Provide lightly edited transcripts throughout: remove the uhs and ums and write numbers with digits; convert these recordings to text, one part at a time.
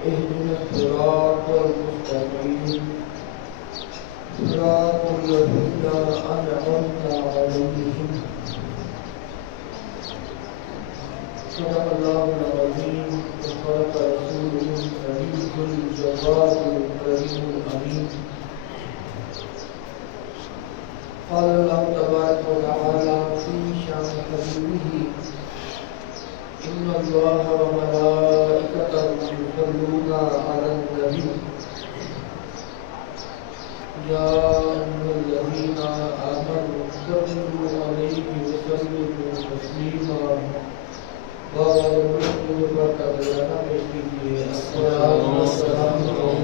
اهدنا الصراط المستقيم صراط الذين أنعمت عليهم صدق الله العظيم وصدق رسوله النبي الجواد الكريم الأمين قال الله تبارك وتعالى في شأن حبيبه إن الله وملائكته يصلون على النبي يا أيها الذين آمنوا صلوا عليه وسلموا تسليما بابا رسول پر قدرنا پیش کیجیے السلام علیکم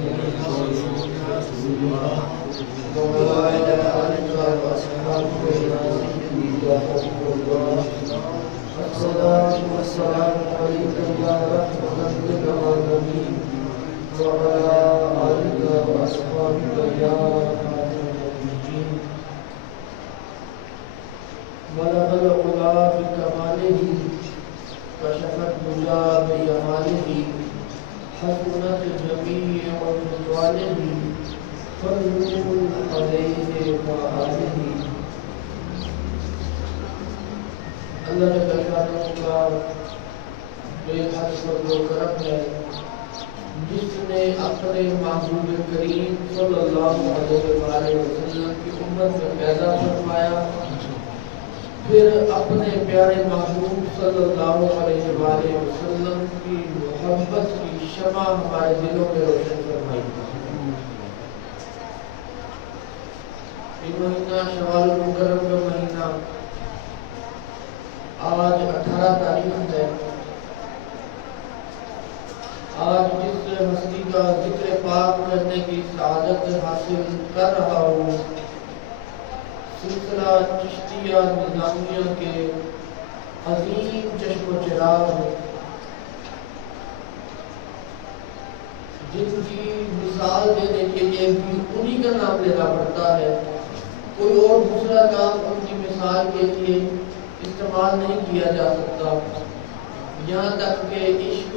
الصلاة والسلام عليك يا رحمة للعالمين وعلى آلك وأصحابك يا خاتم النبيين بلغ العلا بكماله كشفت الدجى بجماله حسنت جميع خصاله صلوا عليه وآله اللہ جل شانہ کا بے حد فضل و کرم ہے جس نے اپنے محبوب کریم صلی اللہ علیہ وسلم کی امت میں پیدا فرمایا، پھر اپنے پیارے محبوب صلی اللہ علیہ وسلم کی محبت کی شمع ہمارے دلوں میں روشن فرمائی۔ یہ مہینہ شوال المکرم کا مہینہ آج 18 تاریخ ہے۔ آج جس ہستی کا ذکر پاک کرنے کی سعادت حاصل کر رہا ہوں، سلسلہ چشتیہ نظامیہ کے عظیم چشم و چراغ جن کی مثال دینے کے لیے بھی انہی کا نام لینا پڑتا ہے، کوئی اور دوسرا کام ان کی مثال کے لیے استعمال نہیں کیا جا سکتا، یہاں تک کہ عشق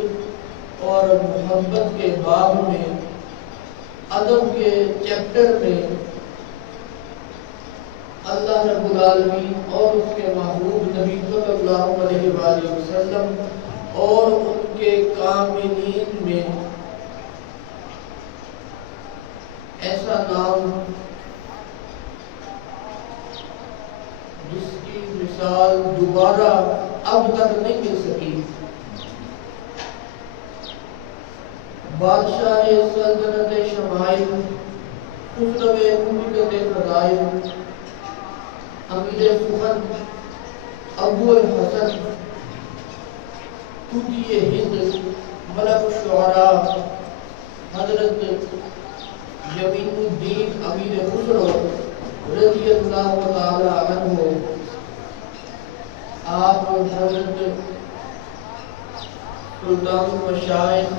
اور محبت کے باب میں، ادب کے چیپٹر میں اللہ رب العالمین اور اس کے محبوب نبی صلی اللہ علیہ وسلم اور ان کے کاملین میں ایسا نام جس کی مثال دوبارہ اب تک نہیں مل سکی، بادشاہ سلطنت شمائل، خسرو مملکت فضائل، امیر سخن ابو الحسن، طوطی ہند، ملک الشعراء، حضرت یمین الدین امیر خسرو رضی اللہ تعالی عنہ، آپ حضرت سلطان المشائخ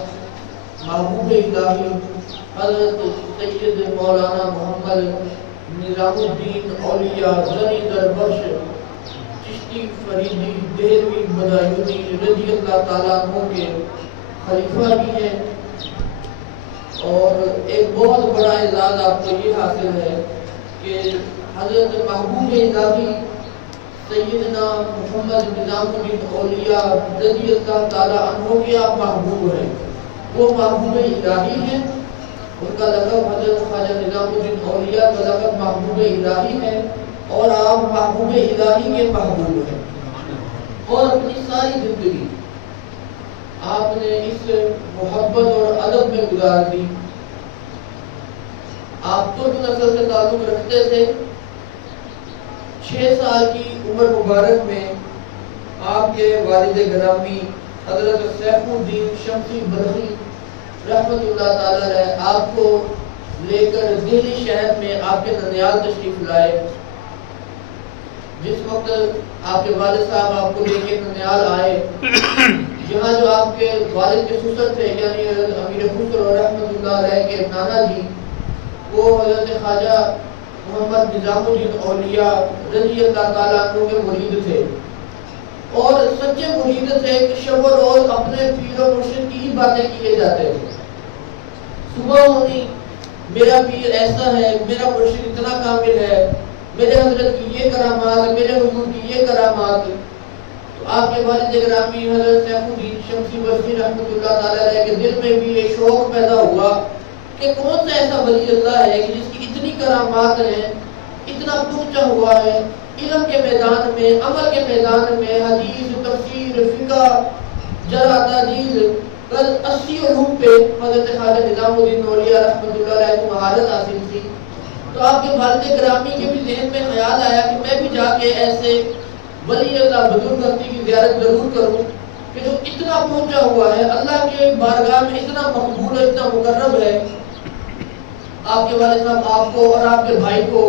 محبوب الہی حضرت سید مولانا محمد نظام الدین اولیاء زنی دربخش چشتی فریدی دہلوی بدایونی رضی اللہ تعالیٰ عنہ کے خلیفہ بھی ہیں، اور ایک بہت بڑا اعزاز آپ کو یہ حاصل ہے کہ حضرت محبوب الہی سیدنا محمد نظام الدین اولیاء رضی اللہ تعالیٰ عنہ کے آپ محبوب ہیں، وہ محبوب الہی ہیں، ان کا لقب حضرت خواجہ نظام الدین اولیاء کا لقب محبوب الہی ہے، اور آپ محبوب الہی کے محبوب ہیں، اور اپنی ساری زندگی آپ نے اس محبت اور ادب میں گزار دی۔ آپ ترک نسل سے تعلق رکھتے تھے، 6 سال کی عمر مبارک میں آپ کے والد گرامی حضرت سیف الدین شمسی بلخی رحمت اللہ تعالی علیہ آپ کو لے کر دہلی شہر میں آپ کے ننیال تشریف لائے۔ جس وقت آپ کے والد صاحب آپ کو لے کے ننیال آئے، یہاں جو آپ کے والد کے سسر تھے یعنی امیر خسرو رحمت اللہ علیہ کے نانا جی، وہ حضرت خواجہ محمد نظام الدین اولیاء رضی اللہ تعالیٰ عنہ کے مرید تھے، اور سچے مرید تھے کہ شب و روز اپنے پیر و مرشد کی ہی باتیں کیے جاتے تھے۔ صبح ہونی میرا پیر ایسا ہے، میرا مرشد اتنا کامل ہے، میرے حضرت کی یہ کرامات، میرے حضور کی یہ کرامات. تو آپ کے والد گرامی حضرت سیف الدین شمسی برفی رحمۃ اللہ تعالی علیہ کے دل میں بھی یہ شوق پیدا ہوا کہ کون سا ایسا ولی اللہ ہے کہ جس کی اتنی کرامات ہیں، اتنا پہنچا ہوا ہے علم کے میدان میں، عمل کے میدان میں، حدیث، تفسیر، فقہ، جرح، تعدیل، کل 80 علوم پہ حضرت خواجہ نظام الدین اولیاء رحمۃ اللہ علیہ کو مہارت حاصل تھی. تو آپ کے والد گرامی کے بھی ذہن میں خیال آیا کہ میں بھی جا کے ایسے ولی اللہ بزرگ ہستی کی زیارت ضرور کروں کہ جو اتنا پہنچا ہوا ہے، اللہ کے بارگاہ میں اتنا مقبول ہے، اتنا مقرب ہے. آپ کے والد صاحب آپ کو اور آپ کے بھائی کو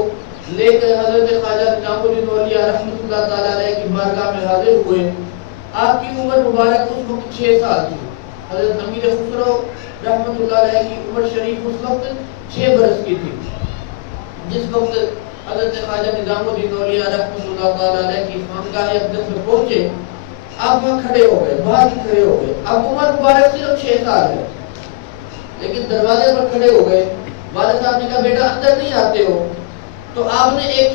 لے کر حضرت خواجہ نظام الدین اولیاء رحمۃ اللہ تعالی علیہ کی بارگاہ میں حاضر ہوئے. آپ کی عمر مبارک اس وقت 6 سال تھی. حضرت امیر خسرو رحمۃ اللہ علیہ کی عمر شریف اس وقت 6 برس کی تھی. جس وقت حضرت خواجہ نظام الدین اولیاء رحمۃ اللہ تعالی علیہ کی خانقاہ اقدس میں پہنچے، آپ وہاں کھڑے ہو گئے، باہر ہی کھڑے ہو گئے. اب عمر مبارک صرف 6 سال ہے، لیکن دروازے پر کھڑے ہو گئے. والد صاحب نے کہا بیٹا اندر نہیں آتے ہو؟ تو آپ نے ایک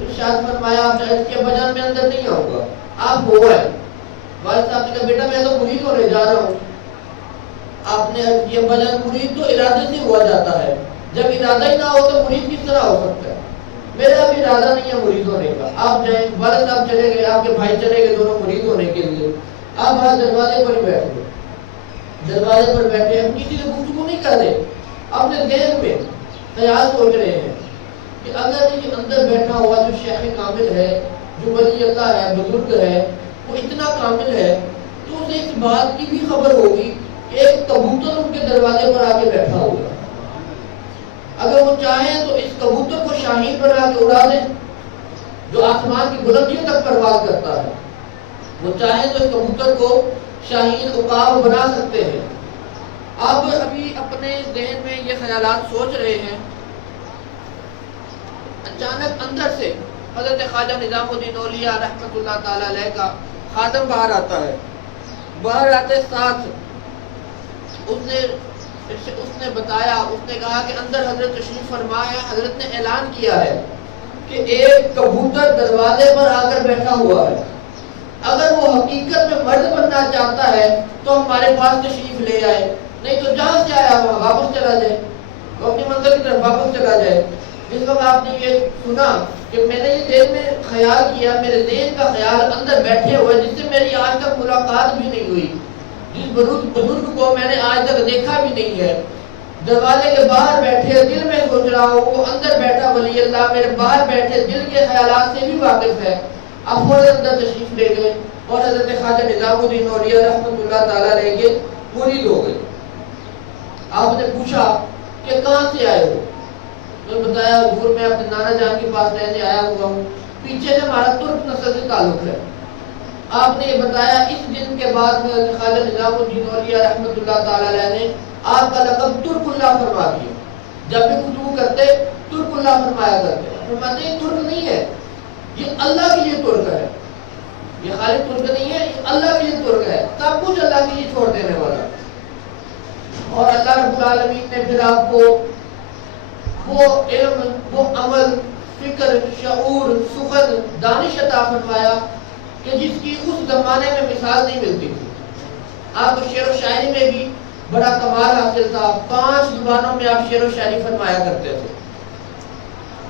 ارشاد فرمایا، آپ نے کہ ابا جان میں اندر نہیں آؤں گا، آپ ہو آئے. والد صاحب نے کہا بیٹا میں تو مرید ہونے جا رہا ہوں. آپ نے عرض کیا ابا جان مرید تو ارادے سے ہوا جاتا ہے، جب ارادہ ہی نہ ہو تو مرید کس طرح ہو سکتا ہے؟ میرا بھی ارادہ نہیں ہے مرید ہونے کا، آپ جائیں. والد صاحب چلے گئے، آپ کے بھائی چلے گئے دونوں مرید ہونے کے لیے. آپ باہر دروازے پر ہی بیٹھ گئے. دروازے پر بیٹھے ہم کسی سے گفتگو نہیں کر رہے، اپنے ذہن میں خیال سوچ رہے ہیں کہ اگر یہ اندر بیٹھا ہوا جو شیخ کامل ہے، جو ولی اللہ ہے، بزرگ ہے، وہ اتنا کامل ہے تو اسے اس بات کی بھی خبر ہوگی کہ ایک کبوتر ان کے دروازے پر آ کے بیٹھا ہوگا. اگر وہ چاہیں تو اس کبوتر کو شاہین بنا کے اڑا دیں جو آسمان کی بلندیوں تک پرواز کرتا ہے. وہ چاہیں تو اس کبوتر کو شاہین عقاب بنا سکتے ہیں. آپ ابھی اپنے ذہن میں یہ خیالات سوچ رہے ہیں، اچانک اندر سے حضرت خواجہ نظام الدین اولیاء رحمۃ اللہ تعالی علیہ کا خادم باہر آتا ہے. باہر آتے ساتھ اس نے بتایا، اس نے کہا کہ اندر حضرت تشریف فرما ہے. حضرت نے اعلان کیا ہے کہ ایک کبوتر دروازے پر آ کر بیٹھا ہوا ہے، اگر وہ حقیقت میں مرد بننا چاہتا ہے تو ہمارے پاس تشریف لے آئے، نہیں تو جہاں سے آیا وہاں واپس چلا جائے، وہ اپنی منزل کی طرف واپس چلا جائے. جس وقت آپ نے یہ سنا کہ میں نے یہ ذہن میں خیال کیا، میرے ذہن کا خیال اندر بیٹھے ہوئے جس سے میری آج تک ملاقات بھی نہیں ہوئی، جس بزرگ کو میں نے آج تک دیکھا بھی نہیں ہے، دروازے کے باہر بیٹھے دل میں سوچ رہا ہوں، وہ اندر بیٹھا ولی اللہ میرے باہر بیٹھے دل کے خیالات سے بھی واقف ہے. اب فوراً اندر تشریف لے گئے اور حضرت خواجہ نظام الدین اولیاء رحمۃ اللہ تعالی علیہ کے مرید ہو گئے. آپ نے پوچھا کہ کہاں سے آئے ہو؟ میں نے بتایا حضور میں اپنے نانا جان کے پاس رہنے آیا ہوا ہوں، پیچھے سے ہمارا ترک نسل سے تعلق ہے. آپ نے یہ بتایا. اس دن کے بعد حضرت خواجہ نظام الدین اولیاء رحمۃ اللہ تعالی علیہ نے آپ کا لقب ترک اللہ فرما دیا. جب بھی گفتگو کرتے ترک اللہ فرمایا کرتے. فرماتے ہیں ترک نہیں ہے، یہ اللہ کے لیے ترک ہے، یہ خالی ترک نہیں ہے، یہ اللہ کے لیے ترک ہے، سب کچھ اللہ کے لیے چھوڑ دینے والا. اور اللہ رب العالمین نے پھر آپ کو وہ علم، وہ عمل، فکر، شعور، سخن، دانش عطا فرمایا کہ جس کی اس زمانے میں مثال نہیں ملتی تھی. آپ کو شعر و شاعری میں بھی بڑا کمال حاصل تھا. 5 زبانوں میں آپ شعر و شاعری فرمایا کرتے تھے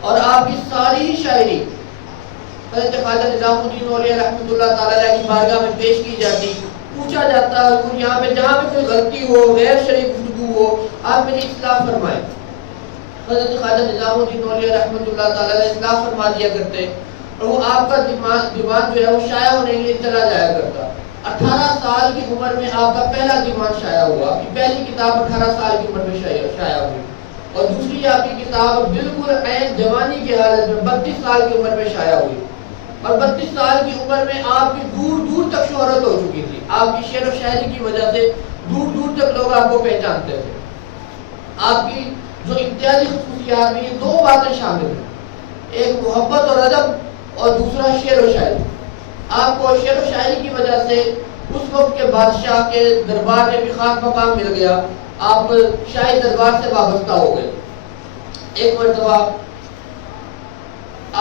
اور آپ کی ساری شاعری حضرت خواجہ نظام الدین اولیاء رحمۃ اللہ تعالی علیہ کی بارگاہ میں پیش کی جاتی. پوچھا جاتا حضور یہاں پہ جہاں پہ کوئی غلطی ہو، غیر شرعی گفتگو ہو، آپ میری اصلاح فرمائیں. حضرت خواجہ نظام الدین اولیاء رحمۃ اللہ تعالی علیہ اصلاح فرما دیا کرتے اور وہ آپ کا دیوان جو ہے وہ شائع ہونے کے لیے چلا جایا کرتا. 18 سال کی عمر میں آپ کا پہلا دیوان شائع ہوا. آپ کی پہلی کتاب 18 سال کی عمر میں شائع ہوئی اور دوسری آپ کی کتاب بالکل عین جوانی کی حالت میں 32 سال کی عمر میں شائع ہوئی. اور 32 سال کی عمر میں آپ کی دور دور تک شہرت ہو چکی تھی. آپ کی شعر و شاعری کی وجہ سے دور دور تک لوگ آپ کو پہچانتے تھے. آپ کی جو امتیازی خصوصیات میں یہ 2 باتیں شامل ہیں، ایک محبت اور ادب اور دوسرا شعر و شاعری. آپ کو شعر و شاعری کی وجہ سے اس وقت کے بادشاہ کے دربار میں بھی خاص مقام مل گیا، آپ شاہی دربار سے وابستہ ہو گئے۔ ایک مرتبہ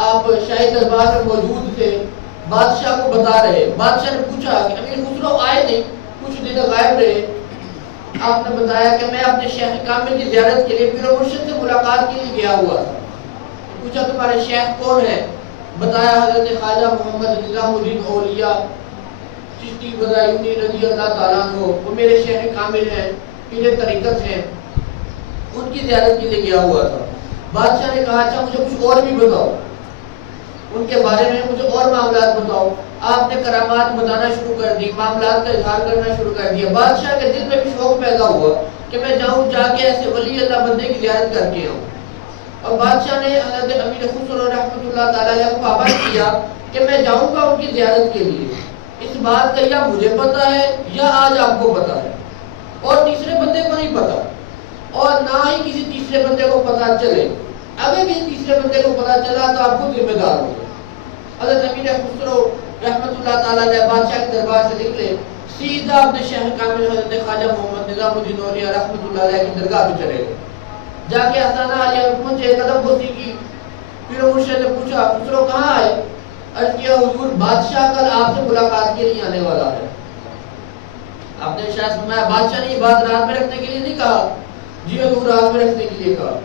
آپ شاہی دربار میں موجود تھے، بادشاہ کو بتا رہے، بادشاہ نے پوچھا کہ امیر خسرو آئے نہیں، کچھ دن غائب رہے۔ آپ نے بتایا کہ میں اپنے شیخ کامل کی زیارت کے لیے پیر و مرشد سے ملاقات کے لیے گیا ہوا تھا۔ پوچھا تمہارے شیخ کون ہے؟ بتایا حضرت خواجہ محمد نظام الدین اولیاء چشتی بدایونی رضی اللہ تعالیٰ عنہ، وہ میرے شیخ کامل ہیں، پیر طریقت ہیں، ان کی زیارت کے لیے گیا ہوا تھا۔ بادشاہ نے کہا اچھا مجھے کچھ اور بھی بتاؤ، ان کے بارے میں مجھے اور معاملات بتاؤ۔ آپ نے کرامات بتانا شروع کر دی، معاملات کا اظہار کرنا شروع کر دیا۔ بادشاہ کے دل میں بھی شوق پیدا ہوا کہ میں جاؤں، جا کے ایسے ولی اللہ بندے کی زیارت کر کے آؤں۔ اور بادشاہ نے حضرت امیر خسرو رحمۃ اللہ تعالیٰ علیہ کو پابند کیا کہ میں جاؤں گا ان کی زیارت کے لیے۔ اس بات کا یا مجھے پتا ہے یا آج آپ کو پتا ہے، اور تیسرے بندے کو نہیں پتا، اور نہ ہی کسی تیسرے بندے کو پتا چلے۔ اگر کسی تیسرے بندے کو پتا چلا تو آپ خود ذمہ دار ہوں گے۔ حضرت امیر خسرو رحمۃ اللہ تعالیٰ علیہ بادشاہ کے دربار سے نکلے، سیدھا اپنے شیخ کامل حضرت خواجہ محمد نظام الدین اولیاء رحمۃ اللہ علیہ کی درگاہ پہ چلے گئے۔ جا کے آستانہ عالیہ میں پہنچے، قدم بوسی کی، پیر و مرشد نے پوچھا خسرو کہاں آئے؟ عرض کیا حضور بادشاہ کل آپ سے ملاقات کے لیے آنے والا ہے۔ آپ نے شاید فرمایا بادشاہ نے یہ بات رات میں رکھنے کے لیے نہیں کہا؟ جی حضور رات میں رکھنے کے لیے کہا۔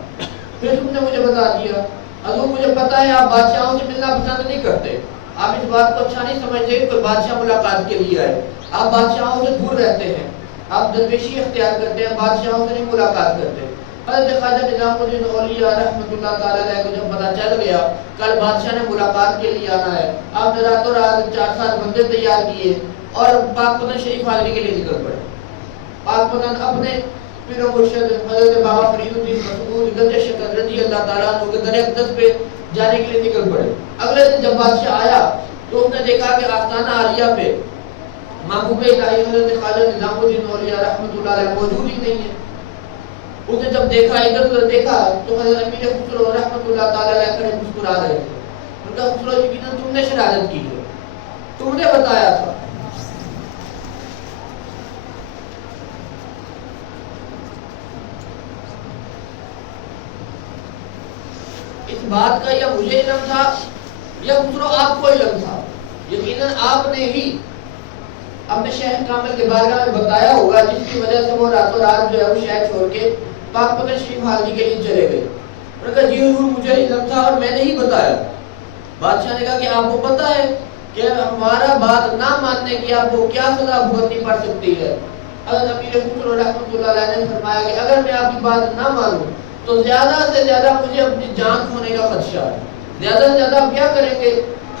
پھر تم نے مجھے بتا دیا؟ حضور مجھے پتا ہے آپ بادشاہوں سے ملنا پسند نہیں کرتے، آپ اس بات کو اچھا نہیں سمجھتے کہ بادشاہ ملاقات کے لیے آئے، آپ بادشاہوں سے دور رہتے ہیں، آپ درویشی اختیار کرتے ہیں، بادشاہوں سے نہیں ملاقات کرتے۔ حضرت خواجہ نظام الدین اولیاء رحمۃ اللہ تعالیٰ علیہ کو جب پتا چل گیا کل بادشاہ نے ملاقات کے لیے آنا ہے، آپ نے راتوں رات 4-7 بندے تیار کیے اور پاک پتن شریف حاضری کے لیے نکل پڑے۔ پاک پتن اپنے پیر و مرشد حضرت بابا فرید الدین مسعود گنج شکر رضی اللہ تعالیٰ عنہ کے در اقدس پہ جانے کے لیے نکل پڑے۔ اگلے دن جب بادشاہ آیا تو اس نے دیکھا کہ آستانہ عالیہ پہ محبوب الہی حضرت خواجہ نظام الدین اولیاء رحمۃ اللہ علیہ موجود ہی نہیں ہے۔ اس نے جب دیکھا ادھر ادھر دیکھا تو حضرت امیر خسرو رحمۃ اللہ تعالیٰ علیہ کھڑے مسکرا رہے تھے۔ ان کا خسرو یقیناً تم نے شرارت کی ہے، تم نے بتایا تھا۔ اس بات کا یا مجھے علم تھا یا خسرو آپ کو علم تھا، یقیناً آپ نے ہی اپنے شیخ کامل کے بارگاہ میں بتایا ہوگا، جس کی وجہ سے وہ راتوں رات جو ہے وہ شہر چھوڑ کے پاک پتن شریف حاضری کے لیے چلے گئے۔ انہوں نے کہا جی حضور مجھے علم تھا اور میں نے ہی بتایا۔ بادشاہ نے کہا کہ آپ کو پتا ہے کہ ہمارا بات نہ ماننے کی آپ کو کیا سزا بھگتنی پڑ سکتی ہے؟ حضرت امیر خسرو رحمۃ اللہ علیہ نے فرمایا کہ اگر میں آپ کی بات نہ مانوں تو زیادہ سے زیادہ مجھے اپنی جان کھونے کا خدشہ ہے۔ زیادہ سے زیادہ آپ کیا کریں گے؟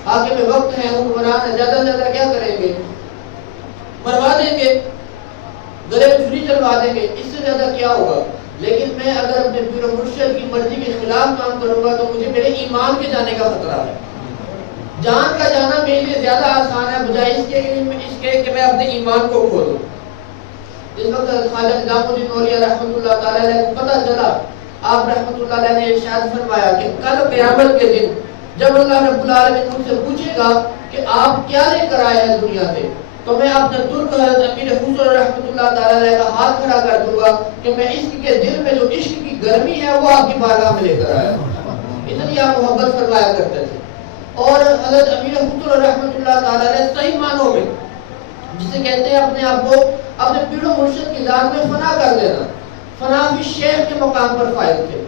حاکم وقت ہیں، حکمران ہیں، زیادہ سے زیادہ کیا کریں گے؟ مروا دیں گے، گلے میں چھری چلوا دیں گے، اس سے زیادہ کیا ہوگا؟ لیکن میں اگر اپنے پیر و مرشد کی مرضی کے خلاف کام کروں گا تو مجھے میرے ایمان کے جانے کا خطرہ ہے۔ جان کا جانا میرے لیے زیادہ آسان ہے بجائے اس کے کہ میں اپنے ایمان کو کھو دوں۔ اس وقت خواجہ نظام الدین اولیاء رحمۃ اللہ تعالیٰ علیہ کو پتہ چلا، آپ رحمۃ اللہ علیہ نے ارشاد فرمایا کہ کل قیامت کے دن جب اللہ رب العالمین مجھ سے پوچھے گا کہ آپ کیا لے کر آئے ہیں دنیا سے، تو میں اپنے ترک حضرت امیر خسرو رحمۃ اللہ تعالیٰ علیہ کا ہاتھ کھڑا کر دوں گا کہ میں عشق کے دل میں جو عشق کی گرمی ہے وہ آپ کی بارگاہ میں لے کر آیا ہوں۔ اتنی آپ محبت فرمایا کرتے تھے۔ اور حضرت امیر خسرو رحمۃ اللہ تعالیٰ علیہ صحیح معنوں میں جسے کہتے ہیں اپنے آپ کو اپنے پیر و مرشد کی ذات میں فنا کر دینا، فنا فی شیخ کے مقام پر فائز تھے۔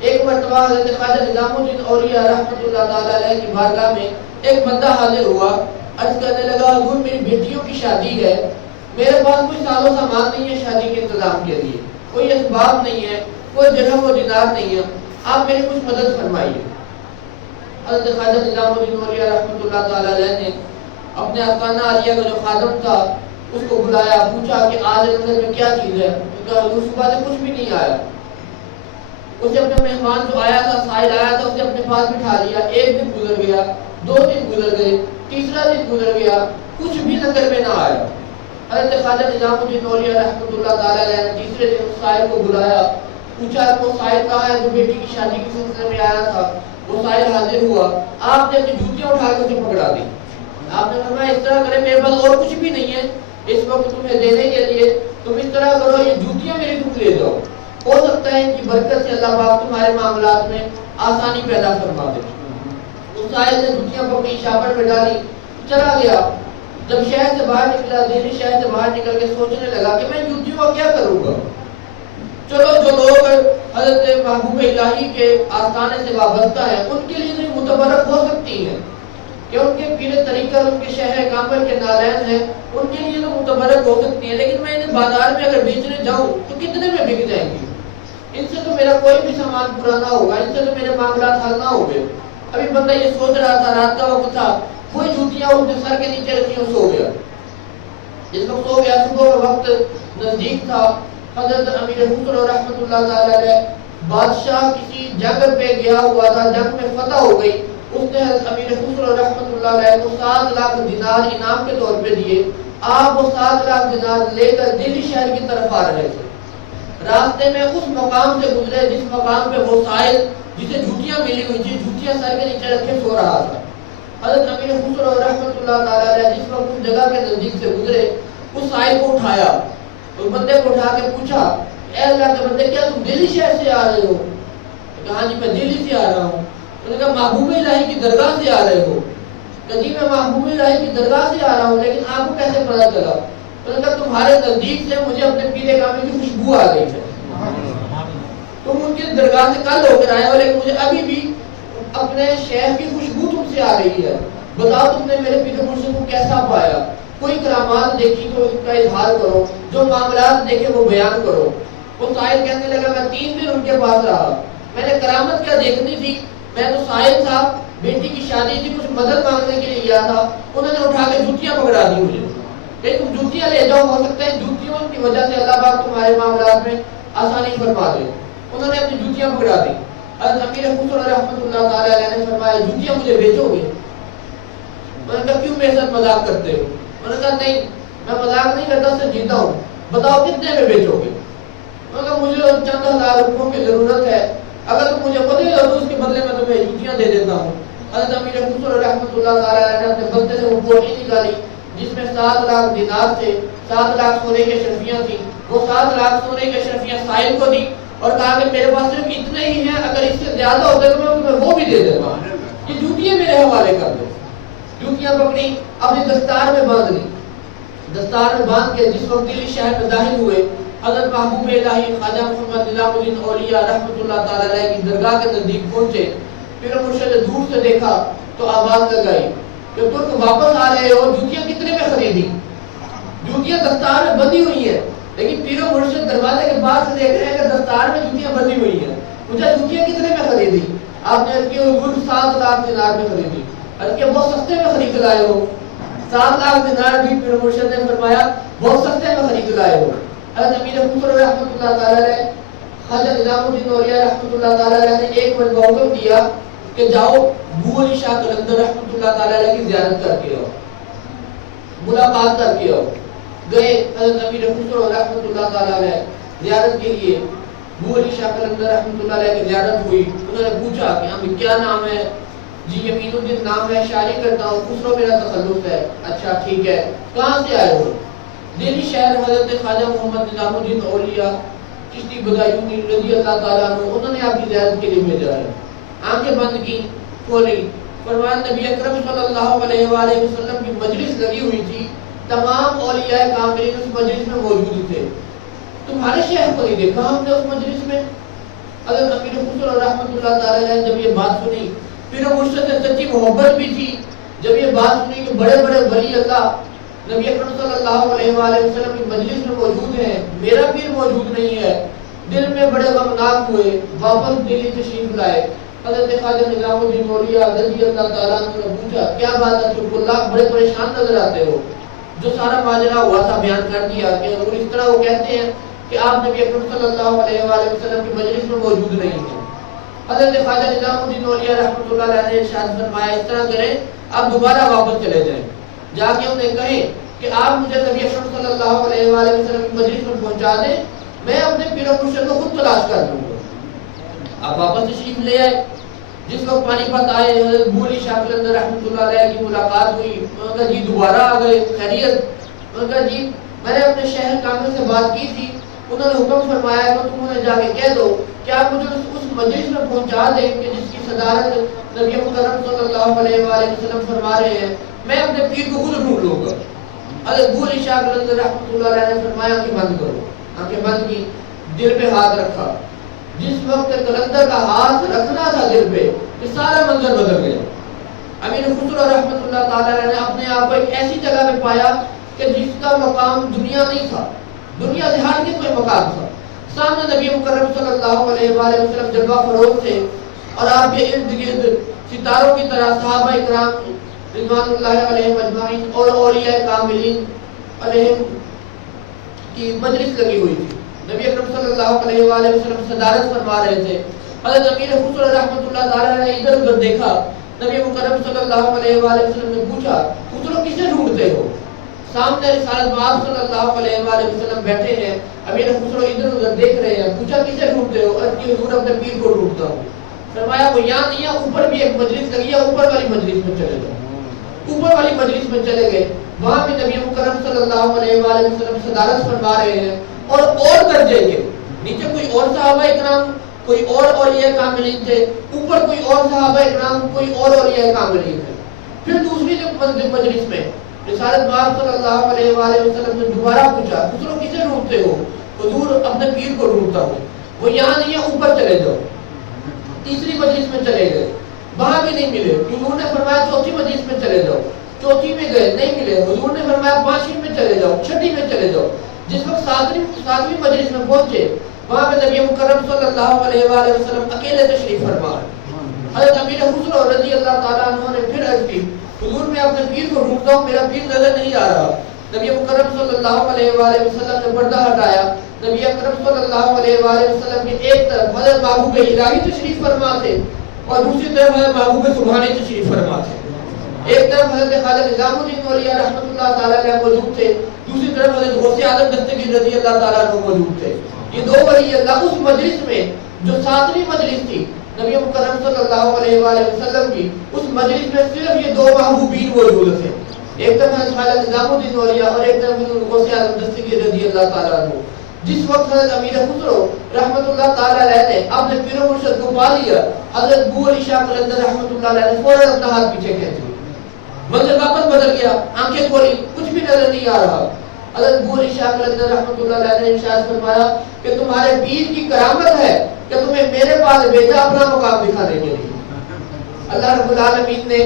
ایک مرتبہ حضرت خواجہ نظام الدین اولیاء رحمۃ اللہ تعالیٰ علیہ کی بارگاہ میں ایک بندہ حاضر ہوا، عرض کرنے لگا حضور میری بیٹیوں کی شادی ہے، میرے پاس کوئی ساز و سامان نہیں ہے شادی کے انتظام کے لیے، کوئی اسباب نہیں ہے، کوئی درہم و دینار نہیں ہے، آپ میری کچھ مدد فرمائیے۔ حضرت خواجہ نظام الدین اولیاء رحمۃ اللہ تعالیٰ علیہ نے اپنے آستانہ عالیہ کا جو خادم تھا اس کو بلایا، پوچھا کہ آج اندر میں کیا چیز ہے؟ اس کا حضور صبح سے کچھ بھی نہیں آیا۔ اسے اپنے مہمان جو آیا تھا، سائل آیا تھا، اسے اپنے پاس بٹھا لیا۔ ایک دن گزر گیا، 2 دن گزر گئے، تیسرا دن گزر گیا، کچھ بھی لنگر میں نہ آیا۔ حضرت خواجہ نظام الدین اولیاء رحمۃ اللہ تعالیٰ علیہ نے تیسرے دن اس سائل کو بلایا، پوچھا وہ سائل کہاں ہے جو بیٹی کی شادی کے سلسلے میں آیا تھا؟ وہ سائل حاضر ہوا، آپ نے اپنی جوتیاں اٹھا کے اسے پکڑا دی۔ آپ نے فرمایا اس طرح کرے، میرے پاس اور کچھ بھی نہیں ہے، اس وقت تمہیں دینے کے لیے تم اس طرح کرو، یہ جوتیاں میری تم لے جاؤ، ہو سکتا ہے ان کی برکت سے اللہ پاک تمہارے معاملات میں آسانی پیدا فرما دے۔ اس سائل نے جوتیاں پکڑی، شاپر میں ڈالی، چلا گیا۔ جب شہر سے باہر نکلا، دہلی شہر سے باہر نکل کے سوچنے لگا کہ میں جوتیوں کا کیا کروں گا۔ چلو جو لوگ حضرت محبوب الہی کے آستانے سے وابستہ ہیں ان کے لیے تو متبرک ہو سکتی ہیں کہ ان کے پیر طریقہ، ان کے شہر کامل کے نالین ہیں، ان کے لیے تو متبرک ہو سکتی ہیں، لیکن میں انہیں بازار میں اگر بیچنے جاؤں تو کتنے میں بک جائیں گی؟ ان سے تو میرا کوئی بھی سامان پورا نہ ہوگا، ان سے تو میرے معاملات حل نہ ہوگے۔ ابھی بندہ یہ سوچ رہا تھا، رات کا وقت تھا، وہی جوتیاں اس نے سر کے نیچے رکھی اور سو گیا۔ جس وقت سو گیا، صبح کا وقت نزدیک تھا۔ حضرت امیر خسرو رحمۃ اللہ تعالی علیہ، بادشاہ کسی جنگ پہ گیا ہوا تھا، جنگ میں فتح ہو گئی، اس نے حضرت امیر خسرو رحمۃ اللہ علیہ کو 7 لاکھ دینار انعام کے طور پہ دیے۔ آپ وہ 7 لاکھ دینار لے کر دہلی شہر کی طرف آ رہے تھے۔ راستے میں اس مقام سے گزرے جس مقام پہ وہ سائل جسے جوتیاں ملی ہوئی تھی، جوتیاں سر کے نیچے رکھے سو رہا تھا۔ حضرت امیر خسرو رحمۃ اللہ تعالی علیہ جس وقت اس جگہ کے نزدیک سے گزرے، اس سائل کو اٹھایا، اس بندے کو اٹھا کے پوچھا، اے اللہ کے بندے، کیا تم دہلی شہر سے آ رہے ہو؟ کہا ہاں جی میں دہلی سے آ رہا ہوں۔ انہوں نے کہا محبوب الہی کی درگاہ سے آ رہے ہو؟ کہ جی میں محبوب الہی کی درگاہ سے آ رہا ہوں، لیکن آپ کو کیسے پتا چلا؟ انہوں نے کہا تمہارے نزدیک سے مجھے اپنے پیلے کامل کی خوشبو آ گئی ہے، تم ان کی درگاہ سے کل ہو کر آئے ہو، لیکن مجھے ابھی بھی اپنے شیخ کی خوشبو تم سے آ رہی ہے۔ بتاؤ تم نے میرے پیر مرشد کو کیسا پایا؟ کوئی کرامات دیکھی تو اس کا اظہار کرو، جو معاملات دیکھے وہ بیان کرو۔ وہ سائل کہنے لگا میں 3 دن ان کے پاس رہا، میں نے کرامت کیا دیکھنی تھی؟ میں تو سائل تھا، بیٹی کی شادی تھی، کچھ مدد مانگنے کے لیے گیا تھا، انہوں نے اٹھا کے جوتیاں پکڑا دی مجھے کہ تم جوتیاں لے جاؤ، ہو سکتا ہے جوتیوں کی وجہ سے اللہ پاک تمہارے معاملات میں آسانی فرما دے۔ انہوں نے اپنی جوتیاں پکڑا دی۔ حضرت امیر خسرو رحمۃ اللہ تعالی علیہ نے فرمایا جوتیاں مجھے بیچو گے؟ انہوں نے کہا کیوں میرے ساتھ مذاق کرتے ہو؟ انہوں نے کہا نہیں میں مذاق نہیں کرتا، سنجیدہ ہوں، بتاؤ کتنے میں بیچو گے؟ انہوں نے کہا مجھے چند ہزار روپوں کی ضرورت ہے، اگر تم مجھے خود ہی تو اس کے بدلے میں تمہیں جوتیاں دے دیتا ہوں۔ حضرت امیر خسرو رحمۃ اللہ تعالی علیہ نے اپنے بستے سے وہ پوٹلی نکالی جس میں 7 لاکھ دینار تھے، 7 لاکھ سونے کے اشرفیاں تھیں، وہ 7 لاکھ سونے کے اشرفیاں سائل کو دی اور کہا کہ میرے پاس صرف اتنے ہی ہیں، اگر اس سے زیادہ ہوتے تو میں تمہیں وہ بھی دے دیتا ہوں، یہ جوتیاں میرے حوالے کر دو۔ جوتیاں پکڑی، اپنی دستار میں باندھ لی، دستار میں باندھ کے جس وقت دہلی شہر میں داخل ہوئے، حضرت محبوب الہی خواجہ محمد نظام الدین اولیاء رحمۃ اللہ تعالی علیہ کی درگاہ کے نزدیک پہنچے۔ پیر مرشد نے دور سے دیکھا تو آواز لگائی کہ ترک واپس آ رہے ہو، جوتیاں کتنے میں خریدی؟ جوتیاں دستار میں بندھی ہوئی ہیں، لیکن پیر مرشد دروازے کے باہر سے دیکھ رہے ہیں کہ دستار میں جوتیاں بندھی ہوئی ہیں، مجھے جوتیاں کتنے میں خریدی؟ آپ نے اس کی حضور 7 لاکھ دینار میں خریدی۔ اس کے بہت سستے میں خرید لائے ہو۔ 7 لاکھ دینار بھی پیر مرشد نے فرمایا بہت سستے میں خرید لائے ہو۔ حضرت امیر خسرو رحمۃ اللہ تعالی علیہ، خواجہ نظام الدین اولیاء رحمۃ اللہ تعالی علیہ نے ایک مرتبہ حکم دیا کہ جاؤ بو علی شاہ قلندر رحمۃ اللہ تعالی علیہ کی زیارت کر کے آؤ، ملاقات کر کے آؤ۔ گئے حضرت امیر خسرو رحمۃ اللہ تعالی علیہ زیارت کے لیے، بو علی شاہ قلندر رحمۃ اللہ علیہ کی زیارت ہوئی۔ انہوں نے پوچھا کہ ہم کیا نام ہے؟ جی یمین الدین نام ہے، شاعری کرتا ہوں، خسرو میرا تخلص ہے۔ اچھا ٹھیک ہے، کہاں سے آئے ہو؟ دہلی شہر حضرت خواجہ محمد نظام الدین اولیاء چشتی بدایونی رضی اللہ تعالیٰ عنہ، انہوں نے آپ کی زیارت کے لیے بھیجا ہے۔ آنکھیں بند کی، کھولی، فرمایا نبی اکرم صلی اللہ علیہ وآلہ وسلم کی مجلس لگی ہوئی تھی، تمام اولیاء کاملین اس مجلس میں موجود تھے، تمہارے شیخ کو نہیں دیکھا ہم نے اس مجلس میں۔ حضرت امیر خسرو رحمۃ اللہ تعالیٰ نے جب یہ بات سنی، پھر مرشد سے سچی محبت بھی تھی، جب یہ بات سنی کہ بڑے بڑے ولی اللہ نبی اکرم صلی اللہ علیہ وآلہ وسلم کی مجلس میں موجود ہیں، میرا پیر موجود نہیں ہے، دل میں بڑے غمناک ہوئے، واپس دہلی تشریف لائے۔ حضرت خواجہ نظام الدین اولیاء رضی اللہ تعالیٰ عنہ نے پوچھا کیا بات ہے تم اللہ بڑے پریشان نظر آتے ہو؟ جو سارا ماجرا ہوا تھا بیان کر دیا کہ حضور اس طرح وہ کہتے ہیں کہ آپ نبی اکرم صلی اللہ علیہ وآلہ وسلم کی مجلس میں موجود نہیں ہیں۔ حضرت خواجہ نظام الدین اولیاء رحمۃ اللہ علیہ نے ارشاد فرمایا اس طرح کریں آپ دوبارہ واپس چلے جائیں، جا کے انہیں کہیں کہ آپ مجھے نبی اکرم صلی اللہ علیہ وآلہ وسلم کی مجلس میں پہنچا دیں، میں اپنے پیر و مرشد کو خود تلاش کر لوں گا۔ آپ واپس تشریف لے آئے۔ جس وقت پانی پت آئے، حضرت بو علی شاہ قلندر رحمۃ اللہ علیہ کی ملاقات ہوئی، انہوں نے کہا جی دوبارہ آ گئے، خیریت؟ انہوں نے کہا جی میں نے اپنے شہر کامل سے بات کی تھی، انہوں نے حکم فرمایا کہ تم انہیں جا کے کہہ دو کہ آپ مجھے اس مجلس میں پہنچا دیں کہ جس کی صدارت نبی مکرم صلی اللہ علیہ وآلہ وسلم فرما رہے ہیں، میں اپنے پیر کو خود ڈھونڈ لوں گا۔ حضرت ابو علی شاہ قلندر رحمۃ اللہ علیہ نے فرمایا آنکھیں بند کرو، آنکھیں بند کی، دل پہ ہاتھ رکھا۔ جس وقت قلندر کا ہاتھ رکھنا تھا دل پہ، یہ سارا منظر بدل گیا۔ امیر خسرو رحمۃ اللہ تعالی علیہ نے اپنے آپ کو ایک ایسی جگہ پہ پایا کہ جس کا مقام دنیا نہیں تھا، دنیا سے ہٹ کے کوئی مقام تھا۔ سامنے نبی مکرم صلی اللہ علیہ وآلہ وسلم جلوہ فروز تھے اور آپ کے ارد گرد ستاروں کی طرح صحابہ اکرام رضوان اللہ علیہم اجمعین اور اولیاء کاملین علیہم کی مجلس لگی ہوئی تھی۔ نبی اکرم صلی اللہ علیہ وآلہ وسلم صدارت فرما رہے تھے۔ حضرت امیر خسرو رحمۃ اللہ تعالی نے ادھر ادھر دیکھا، نبی مکرم صلی اللہ علیہ وآلہ وسلم نے پوچھا خسرو کسے ڈھونڈتے ہو؟ سامنے رسالت مآب صلی اللہ علیہ وآلہ وسلم بیٹھے ہیں، امیر خسرو ادھر ادھر دیکھ رہے ہیں، پوچھا کسے ڈھونڈتے ہو؟ عرض کی حضور اپنے پیر کو ڈھونڈتا ہوں۔ فرمایا وہ یہاں نہیں ہے، اوپر بھی ایک مجلس لگی ہے، اوپر والی مجلس میں چلے جاؤ۔ اوپر والی مجلس میں چلے گئے، وہاں بھی نبی مکرم صلی اللہ علیہ وآلہ وسلم صدارت فرما رہے ہیں اور درجے کے نیچے کوئی اور صحابہ اکرام، کوئی اور اولیاء کاملین تھے، اوپر کوئی اور صحابہ اکرام، کوئی اور اولیاء کاملین تھے۔ پھر دوسری جو مجلس میں رسالت مآب صلی اللہ علیہ وآلہ وسلم نے دوبارہ پوچھا خسرو کسے ڈھونڈتے ہو؟ حضور اپنے پیر کو ڈھونڈتا ہوں، وہ یہاں نہیں ہے، اوپر چلے جاؤ۔ تیسری مجلس میں چلے گئے، وہاں بھی نہیں ملے، حضور نے فرمایا چوتھی مجلس میں چلے جاؤ۔ چوتھی میں گئے، نہیں ملے، حضور نے فرمایا پانچویں میں چلے جاؤ، چھٹی میں چلے جاؤ۔ جس وقت ساتویں مجلس میں پہنچے، وہاں پہ نبی مکرم صلی اللہ علیہ وآلہ وسلم اکیلے تشریف فرما رہے۔ حضرت امیر خسرو رضی اللہ تعالیٰ عنہ نے پھر عرض کی حضور میں اپنے پیر کو ڈھونڈتا ہوں، میرا پیر نظر نہیں آ رہا۔ نبی مکرم صلی اللہ علیہ وآلہ وسلم نے پردہ ہٹایا، نبی اکرم صلی اللہ علیہ وآلہ وسلم کے ایک طرف حضرت محبوب الہی تشریف فرما تھے اور دوسری طرف حضرت محبوب سبحانی تشریف فرما تھے۔ ایک طرف حضرت خواجہ نظام الدین اولیاء رحمۃ اللہ تعالی علیہ موجود تھے، دوسری طرف حضرت غوث اعظم دستگیر رضی اللہ تعالیٰ عنہ موجود تھے۔ یہ دو ولی اللہ اس مجلس میں جو ساتویں مجلس تھی نبی مکرم صلی اللہ علیہ وآلہ وسلم کی، اس مجلس میں صرف یہ دو محبوبین موجود تھے، ایک طرف حضرت خواجہ نظام الدین اولیاء اور ایک طرف حضرت غوث اعظم دستگیر رضی اللہ تعالیٰ عنہ۔ جس وقت حضرت امیر خسرو رحمۃ اللہ تعالی علیہ نے اپنے پیر و مرشد کو پا لیا، حضرت ابو علی شاہ قلندر رحمۃ اللہ علیہ نے فوراً اپنا ہاتھ پیچھے کھینچ لیا، منظر واپس بدل گیا، آنکھیں کھولی، کچھ بھی نظر نہیں آ رہا۔ حضرت ابو علی شاہ قلندر رحمۃ اللہ علیہ نے ارشاد فرمایا کہ تمہارے پیر کی کرامت ہے کہ تمہیں میرے پاس بھیجا اپنا مقام دکھانے کے لیے۔ اللہ رب العالمین نے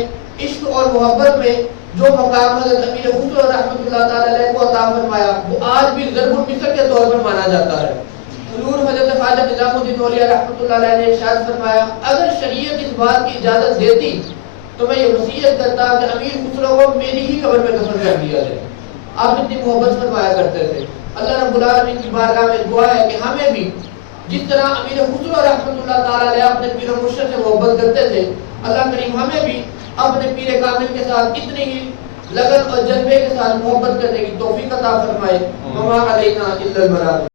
عشق اور محبت میں جو مقام حضرت امیر خسرو رحمۃ اللہ تعالی علیہ کو عطا فرمایا، وہ آج بھی ضرب المثل کے طور پر مانا جاتا ہے۔ حضور حضرت خواجہ نظام الدین اولیاء رحمۃ اللہ علیہ نے ارشاد فرمایا اگر شریعت اس بات کی اجازت دیتی تو میں یہ وصیت کرتا کہ امیر خسرو کو میری ہی قبر میں دفن کر دیا جائے۔ آپ اتنی محبت فرمایا کرتے تھے۔ اللہ رب العالمین کی بارگاہ میں دعا ہے کہ ہمیں بھی جس طرح امیر خسرو رحمۃ اللہ تعالی علیہ اپنے پیر و مرشد سے محبت کرتے تھے، اللہ کریم ہمیں بھی اپنے پیر کامل کے ساتھ اتنی ہی لگن اور جذبے کے ساتھ محبت کرنے کی توفیق عطا فرمائے۔ وما علینا الا البلاغ۔